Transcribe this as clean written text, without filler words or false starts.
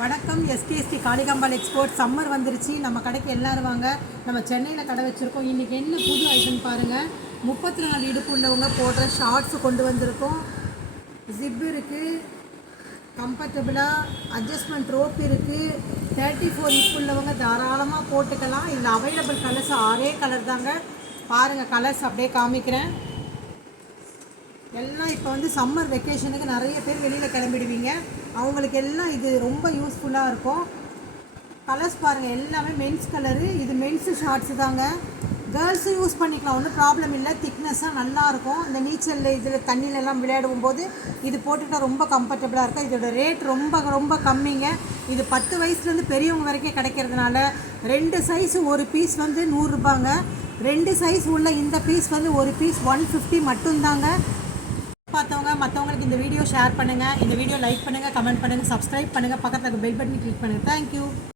வணக்கம். எஸ்டிஎஸ்டி Kalikambal export summer வந்துருச்சு. நம்ம கடைக்கு எல்லோரும் வாங்க. நம்ம சென்னையில் கடை வச்சுருக்கோம். இன்றைக்கி என்ன புது ஐட்டம் பாருங்கள். 34 இடுப்பு உள்ளவங்க போடுற ஷார்ட்ஸு கொண்டு வந்திருக்கோம். ஜிப் இருக்குது, கம்ஃபர்டபுளாக அட்ஜஸ்ட்மெண்ட் ரோப் இருக்குது. 34 இடுப்பு உள்ளவங்க தாராளமாக போட்டுக்கலாம். இதில் அவைலபிள் கலர்ஸ் 6 கலர் தாங்க. பாருங்கள், கலர்ஸ் அப்படியே காமிக்கிறேன். எல்லாம் இப்போ சம்மர் வெக்கேஷனுக்கு நிறைய பேர் வெளியில் கிளம்பிடுவீங்க. அவங்களுக்கு எல்லாம் இது ரொம்ப யூஸ்ஃபுல்லாக இருக்கும். கலர்ஸ் பாருங்கள், எல்லாமே மென்ஸ் கலரு. இது மென்ஸு ஷார்ட்ஸு தாங்க. கேர்ள்ஸும் யூஸ் பண்ணிக்கலாம், ஒன்றும் ப்ராப்ளம் இல்லை. திக்னஸ்ஸாக நல்லாயிருக்கும். இந்த நீச்சல் இதில் தண்ணியிலலாம் விளையாடும் போது இது போட்டுக்கிட்டால் ரொம்ப கம்ஃபர்டபுளாக இருக்கும். இதோட ரேட் ரொம்ப ரொம்ப கம்மிங்க. இது 10 வயசுலேருந்து பெரியவங்க வரைக்கும் கிடைக்கிறதுனால 2 சைஸ் ஒரு பீஸ் 100 ரூபாங்க. 2 சைஸ் உள்ள இந்த பீஸ் ஒரு பீஸ் 150 மட்டும்தாங்க. பார்த்தவங்க மற்றவங்களுக்கு இந்த வீடியோ ஷேர் பண்ணுங்கள். இந்த வீடியோ லைக் பண்ணுங்கள், கமெண்ட் பண்ணுங்கள், சப்ஸ்கிரைப் பண்ணுங்கள், பக்கத்தில் பெல் பட்டன் கிளிக் பண்ணுங்கள். தேங்க்யூ.